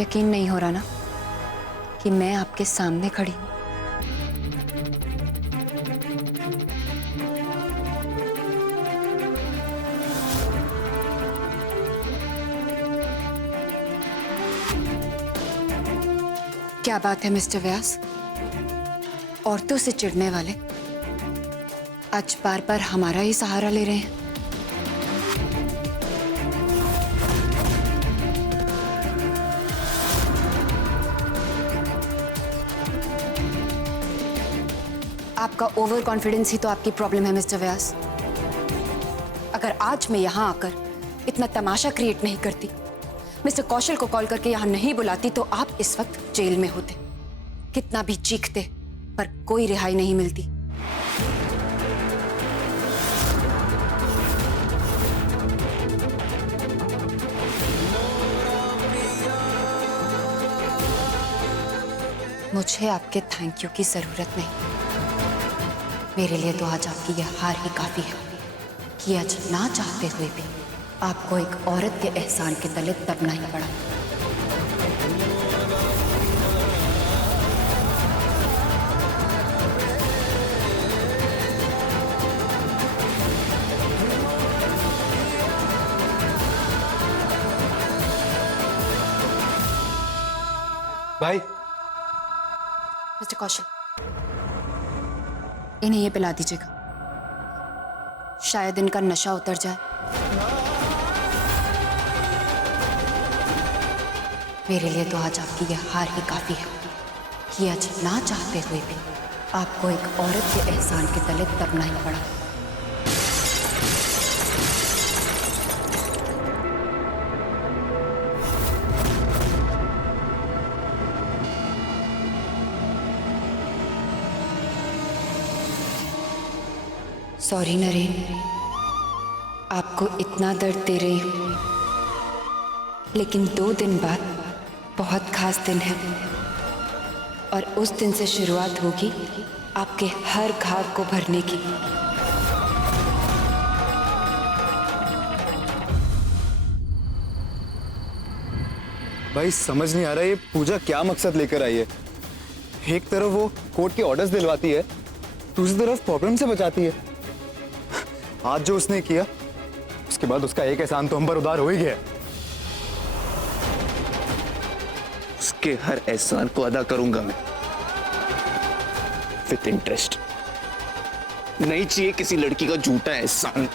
यकीन नहीं हो रहा ना कि मैं आपके सामने खड़ी हूं। क्या बात है मिस्टर व्यास, औरतों से चिढ़ने वाले आज बार बार हमारा ही सहारा ले रहे हैं। आपका ओवर कॉन्फिडेंस ही तो आपकी प्रॉब्लम है मिस्टर व्यास। अगर आज मैं यहां आकर इतना तमाशा क्रिएट नहीं करती, मिस्टर कौशल को कॉल करके यहां नहीं बुलाती, तो आप इस वक्त जेल में होते। कितना भी चीखते पर कोई रिहाई नहीं मिलती। मुझे आपके थैंक यू की जरूरत नहीं। मेरे लिए तो आज आपकी यह हार ही काफी है कि आज ना चाहते हुए भी आपको एक औरत के एहसान के तले दबना ही पड़ा। भाई, मिस्टर कौशल, इन्हें ये पिला दीजिएगा, शायद इनका नशा उतर जाए। मेरे लिए तो आज आपकी यह हार ही काफी है कि आज ना चाहते हुए भी आपको एक औरत के एहसान के तले दबना ही पड़ा। सॉरी नरेन, आपको इतना दर्द दे रही हूं, लेकिन 2 दिन बाद बहुत खास दिन है और उस दिन से शुरुआत होगी आपके हर घाव को भरने की। भाई समझ नहीं आ रहा ये पूजा क्या मकसद लेकर आई है। एक तरफ वो कोर्ट के ऑर्डर्स दिलवाती है, दूसरी तरफ प्रॉब्लम से बचाती है। आज जो उसने किया, उसके बाद उसका एक एहसान तो हम पर उधार हो ही गया। उसके हर एहसान को अदा करूंगा मैं विद इंटरेस्ट। नहीं चाहिए किसी लड़की का झूठा एहसान।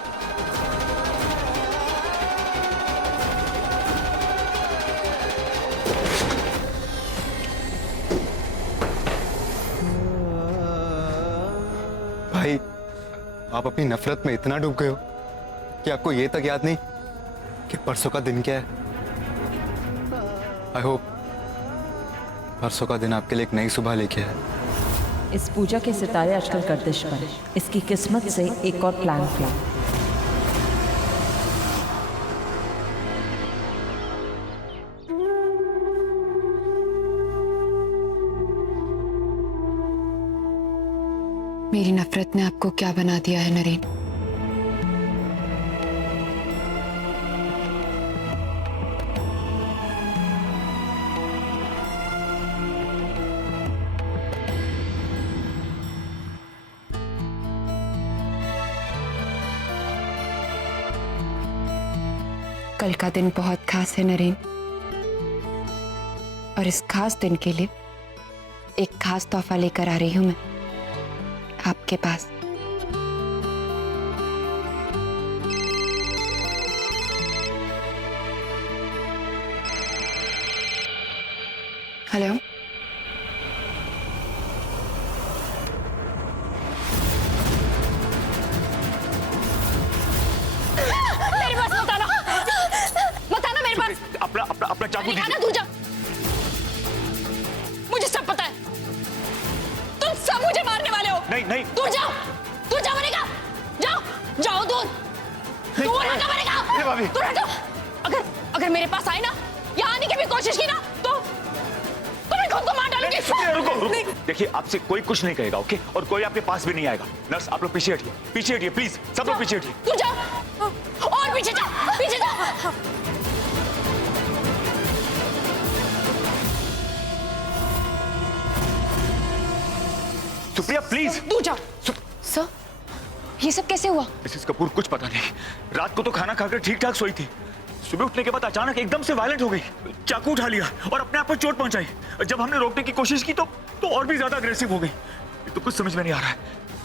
भाई, आप अपनी नफरत में इतना डूब गए हो कि आपको ये तक याद नहीं कि परसों का दिन क्या है। आई होप परसों का दिन आपके लिए एक नई सुबह लेके आए। इस पूजा के सितारे आजकल गर्दिश पर हैं। इसकी किस्मत से एक और प्लान किया। मेरी नफरत ने आपको क्या बना दिया है नरेन? कल का दिन बहुत खास है नरेन, और इस खास दिन के लिए एक खास तोहफा लेकर आ रही हूं मैं आपके पास। हेलो, मेरे पास मत आना, मत आना मेरे पास। अपना अपना अपना चाकू दीजिए। दूर जा, मुझे सब पता है, तुम सब मुझे मारने वाले हो। नहीं नहीं, दूर जाओ, दूर जाओ, मरेगा। जाओ जाओ, दूर दूर हटो, मरेगा। दूर हटो। अगर मेरे पास आए ना, यहाँ आने की भी कोशिश की ना, तो मैं खुद को मार डालूंगी। रुको। देखिए, आपसे कोई कुछ नहीं कहेगा, ओके? और कोई आपके पास भी नहीं आएगा। नर्स, आप लोग पीछे हटिए, पीछे हटिए प्लीज, सब लोग पीछे हटिए। तू जाओ, और पीछे जाओ, पीछे जाओ। सुप्रिया प्लीज। दूर जाओ। सर, ये सब कैसे हुआ? मिसेस कपूर कुछ पता नहीं, रात को तो खाना खाकर ठीक ठाक सोई थी, सुबह उठने के बाद अचानक एकदम से वायलेंट हो गई, चाकू उठा लिया और अपने आप पर चोट पहुंचाई। जब हमने रोकने की कोशिश की तो और भी ज्यादा अग्रेसिव हो गई। ये तो कुछ समझ में नहीं आ रहा है।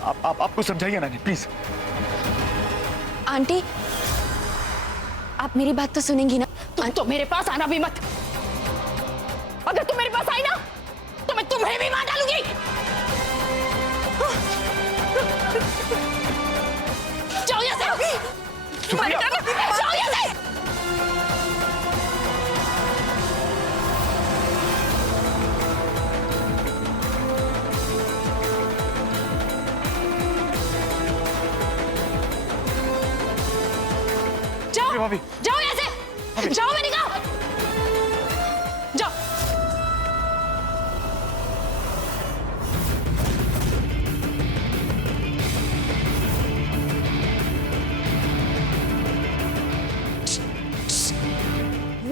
आप कुछ समझाइए ना प्लीज। आंटी, आप मेरी बात तो सुनेंगी ना? तुम तो मेरे पास आना भी मत। अगर तुम मेरे पास आई ना तो मैं तुम्हें भी मार डालूंगी। जाओ यहाँ से। जाओ यहाँ से। जाओ, जाओ यहाँ से। जाओ, मैंने कहा जाओ।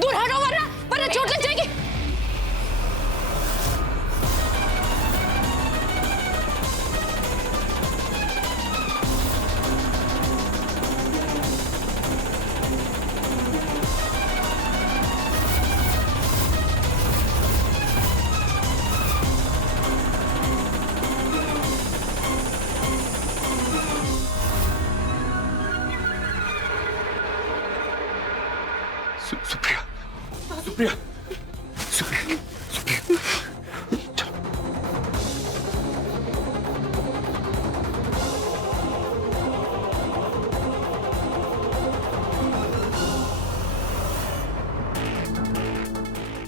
दूर हटो वरना चोट लग जाएगी। सुप्रिया, सुप्रिया, सुप्रिया, सुप्रिया, चलो।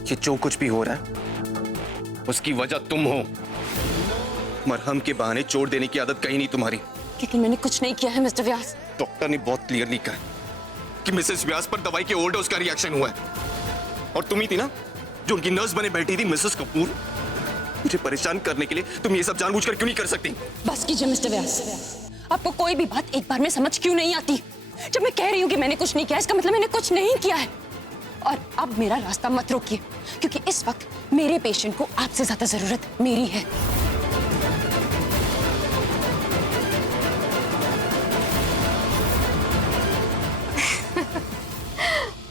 ये जो कुछ भी हो रहा है उसकी वजह तुम हो। मरहम के बहाने चोट देने की आदत कहीं नहीं तुम्हारी। लेकिन मैंने कुछ नहीं किया है मिस्टर व्यास। डॉक्टर ने बहुत क्लियरली कहा कि मिसेस व्यास पर दवाई के ओवरडोज का रिएक्शन हुआ है। और तुम ही थी ना जो उनकी नर्स बने बैठी थी, मिसेस कपूर। मुझे परेशान करने के लिए तुम ये सब जानबूझकर क्यों नहीं कर सकती? बस कीजिए मिस्टर व्यास। आपको कोई भी बात एक बार में समझ क्यों नहीं आती? जब मैं कह रही हूँ कि मैंने कुछ नहीं किया, इसका मतलब मैंने कुछ नहीं किया है। और अब मेरा रास्ता मत रोकिए, क्योंकि इस वक्त मेरे पेशेंट को आपसे ज्यादा जरूरत मेरी है।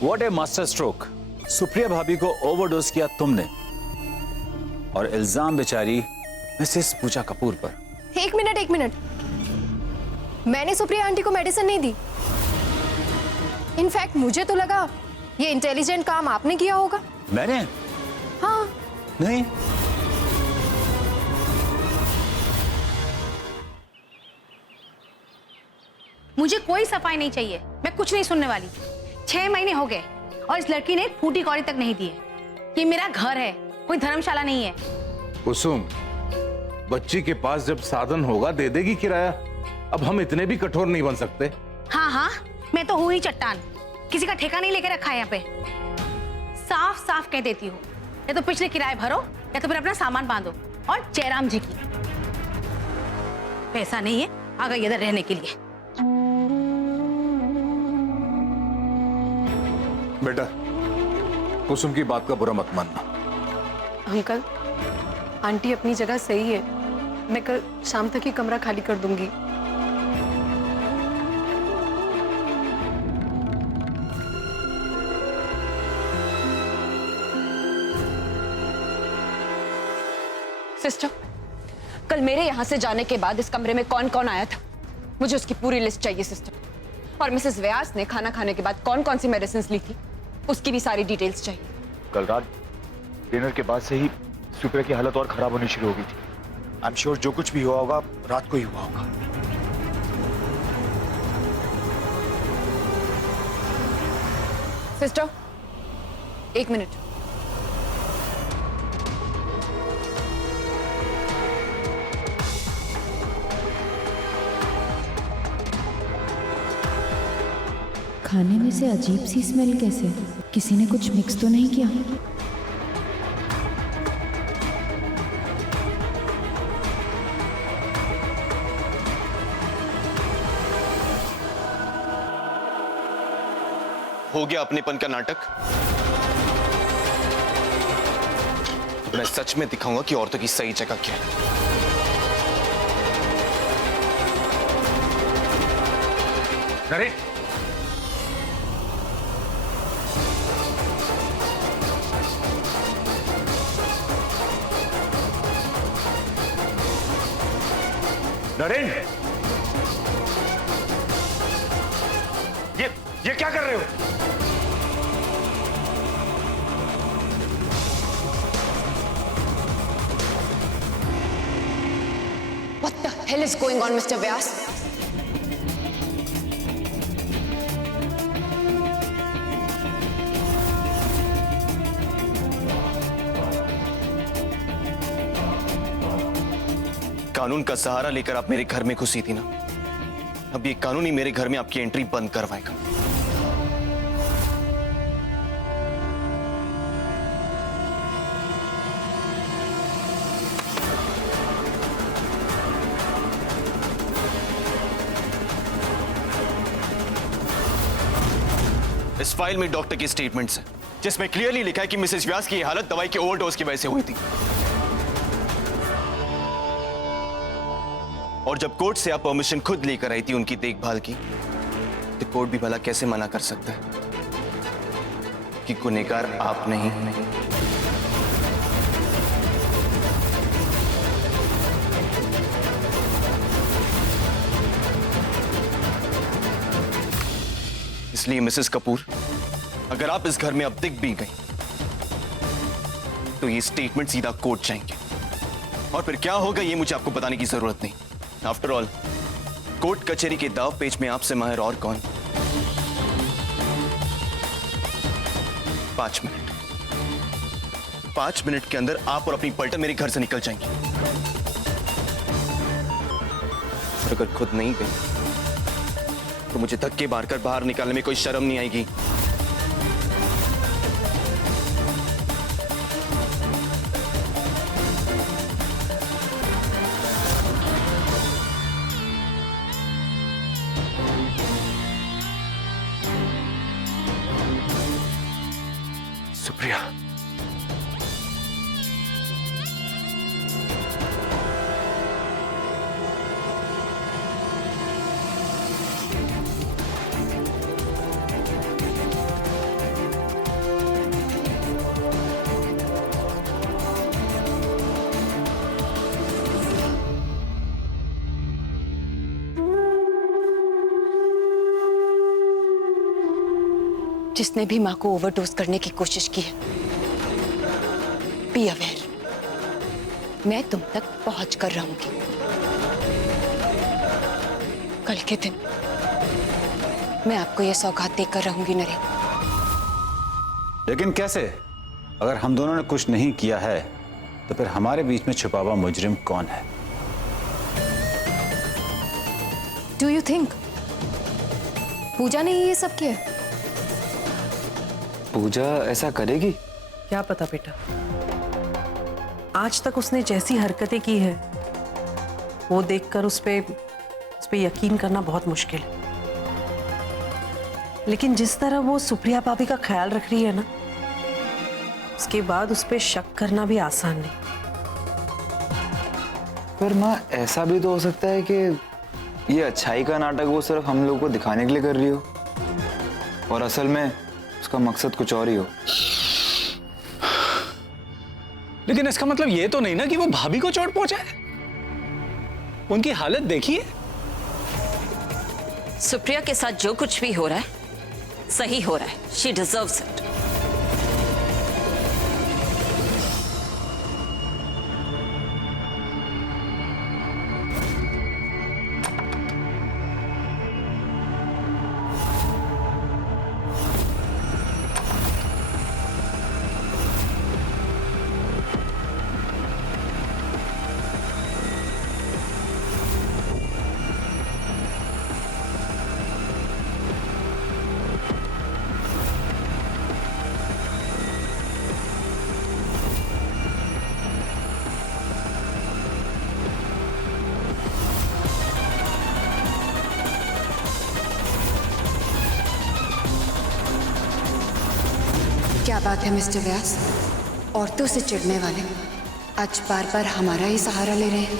What A master stroke. Supriya भाभी को ओवरडोज किया तुमने और इल्जाम बेचारी मिसेस पूजा कपूर पर। एक मिनट। मैंने सुप्रिया आंटी को मेडिसिन नहीं दी। इनफैक्ट मुझे तो लगा ये इंटेलिजेंट काम आपने किया होगा। मैंने? हाँ। नहीं। मुझे कोई सफाई नहीं चाहिए, मैं कुछ नहीं सुनने वाली। 6 महीने हो गए और इस लड़की ने फूटी कौड़ी तक नहीं दी है। ये मेरा घर है, कोई धर्मशाला नहीं है। कुसुम, बच्ची के पास जब साधन होगा दे देगी किराया। अब हम इतने भी कठोर नहीं बन सकते। हाँ, मैं तो हूँ ही चट्टान, किसी का ठेका नहीं लेकर रखा है यहाँ पे। साफ साफ कह देती हूँ, या तो पिछले किराए भरो या तो फिर अपना सामान बांधो। और जयराम जी की पैसा नहीं है आ गई इधर रहने के लिए। बेटा, कुसुम की बात का बुरा मत मानना। अंकल, आंटी अपनी जगह सही है। मैं कल शाम तक ही कमरा खाली कर दूंगी। सिस्टर, कल मेरे यहाँ से जाने के बाद इस कमरे में कौन कौन आया था, मुझे उसकी पूरी लिस्ट चाहिए सिस्टर। और मिसेस व्यास ने खाना खाने के बाद कौन कौन सी मेडिसिन ली थी, उसकी भी सारी डिटेल्स चाहिए। कल रात डिनर के बाद से ही सुप्रिया की हालत और खराब होनी शुरू हो गई थी। आई एम श्योर जो कुछ भी हुआ होगा रात को ही हुआ होगा। Sister, 1 minute. खाने में से अजीब सी स्मेल कैसे? किसी ने कुछ मिक्स तो नहीं किया? हो गया अपनेपन का नाटक। मैं सच में दिखाऊंगा कि औरतों की सही जगह क्या है। नरेन, नरेन, ये क्या कर रहे हो? What the hell is going on, Mr. Vyas? कानून का सहारा लेकर आप मेरे घर में घुसी थी ना, अब ये कानून ही मेरे घर में आपकी एंट्री बंद करवाएगा। इस फाइल में डॉक्टर की स्टेटमेंट्स हैं, जिसमें क्लियरली लिखा है कि मिसेस व्यास की हालत दवाई के ओवरडोज की वजह से हुई थी। और जब कोर्ट से आप परमिशन खुद लेकर आई थी उनकी देखभाल की, तो कोर्ट भी भला कैसे मना कर सकता है कि गुनहगार आप नहीं। इसलिए मिसेस कपूर, अगर आप इस घर में अब दिख भी गई तो ये स्टेटमेंट सीधा कोर्ट जाएंगे, और फिर क्या होगा ये मुझे आपको बताने की जरूरत नहीं। आफ्टर ऑल, कोर्ट कचहरी के दाव पेच में आपसे माहिर और कौन। 5 मिनट, 5 मिनट के अंदर आप और अपनी पलटन मेरे घर से निकल जाएंगे। और अगर खुद नहीं गई तो मुझे धक्के मारकर बाहर निकालने में कोई शर्म नहीं आएगी। सुप्रिया, जिसने भी मां को ओवरडोज करने की कोशिश की है, बी अवेयर, मैं तुम तक पहुंच कर रहूंगी। कल के दिन मैं आपको यह सौगात देकर रहूंगी नरेन। लेकिन कैसे? अगर हम दोनों ने कुछ नहीं किया है तो फिर हमारे बीच में छुपा हुआ मुजरिम कौन है? डू यू थिंक पूजा ने ये सब किया? पूजा ऐसा करेगी? क्या पता बेटा, आज तक उसने जैसी हरकतें की है वो देखकर उस पे यकीन करना बहुत मुश्किल है। लेकिन जिस तरह वो सुप्रिया भाभी का ख्याल रख रही है ना, उसके बाद उस पे शक करना भी आसान नहीं। पर माँ, ऐसा भी तो हो सकता है कि ये अच्छाई का नाटक वो सिर्फ हम लोग को दिखाने के लिए कर रही हो और असल में उसका मकसद कुछ और ही हो। लेकिन इसका मतलब ये तो नहीं ना कि वो भाभी को चोट पहुंचाए। उनकी हालत देखिए। सुप्रिया के साथ जो कुछ भी हो रहा है सही हो रहा है। She deserves it. क्या बात है मिस्टर व्यास, औरतों से चिढ़ने वाले आज बार बार हमारा ही सहारा ले रहे हैं।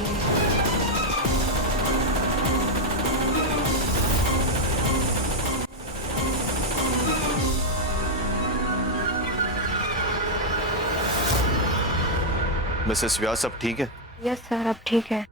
मिसेस व्यास अब ठीक है? यस सर, अब ठीक है।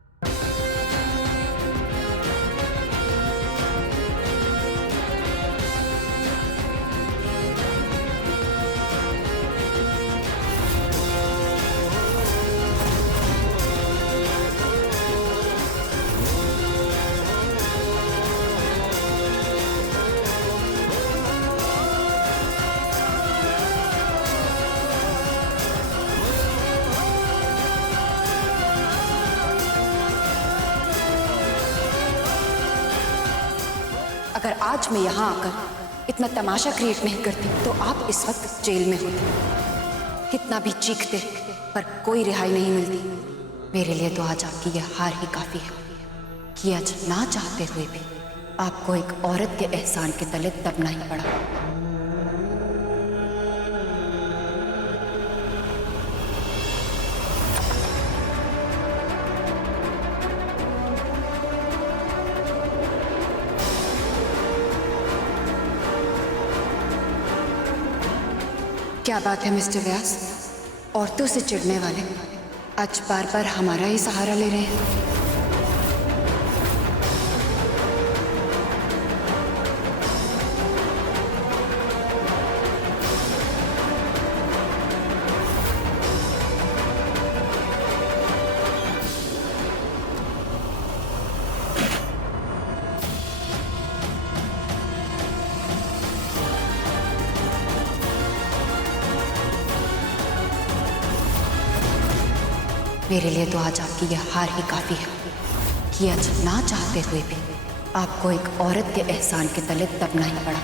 अगर आज मैं यहाँ आकर इतना तमाशा क्रिएट नहीं करती तो आप इस वक्त जेल में होते। कितना भी चीखते पर कोई रिहाई नहीं मिलती। मेरे लिए तो आज आपकी यह हार ही काफी है कि आज ना चाहते हुए भी आपको एक औरत के एहसान के तले दबना ही पड़ा। क्या बात है मिस्टर व्यास, औरतों से चिढ़ने वाले आज बार बार हमारा ही सहारा ले रहे हैं। मेरे लिए तो आज आपकी यह हार ही काफी है कि आज ना चाहते हुए भी आपको एक औरत के एहसान के तले दबना ही पड़ा।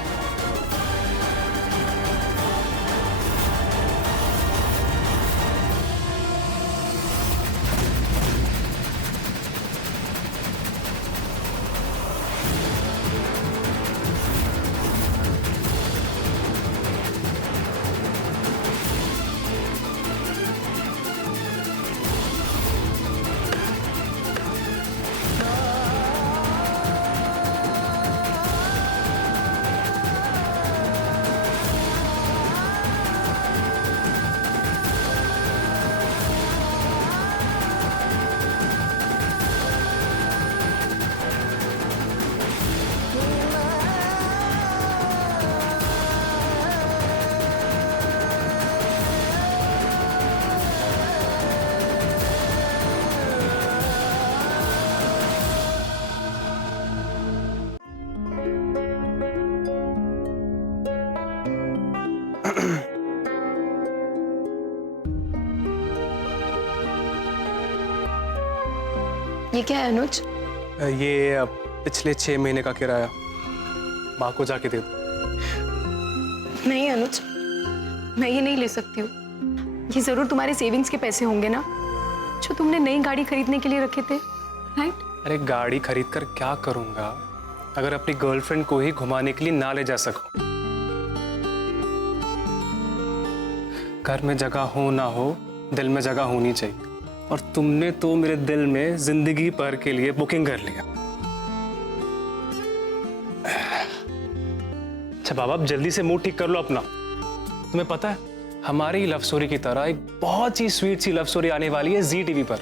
ये क्या है अनुज? ये पिछले 6 महीने का किराया माँ को जाके दे दो। नहीं अनुज, मैं ये नहीं ले सकती हूँ। ये जरूर तुम्हारे सेविंग्स के पैसे होंगे ना, जो तुमने नई गाड़ी खरीदने के लिए रखे थे, राइट? अरे गाड़ी खरीद कर क्या करूंगा अगर अपनी गर्लफ्रेंड को ही घुमाने के लिए ना ले जा सकूं? घर में जगह हो ना हो, दिल में जगह होनी चाहिए, और तुमने तो मेरे दिल में जिंदगी भर के लिए बुकिंग कर लिया। अच्छा बाबा, अब जल्दी से मूड ठीक कर लो अपना। तुम्हें पता है हमारी लव स्टोरी की तरह एक बहुत ही स्वीट सी लव स्टोरी आने वाली है जी टीवी पर,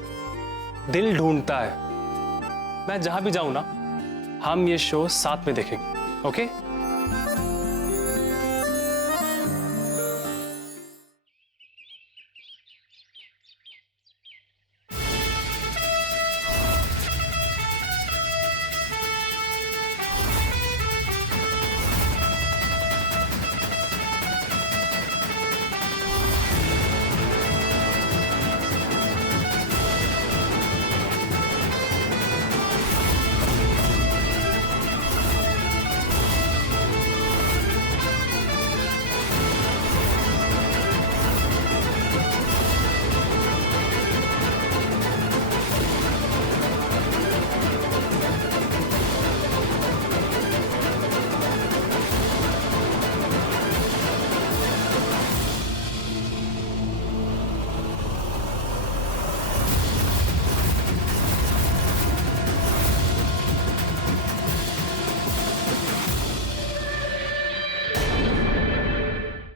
दिल ढूंढता है। मैं जहां भी जाऊं ना, हम ये शो साथ में देखेंगे, ओके?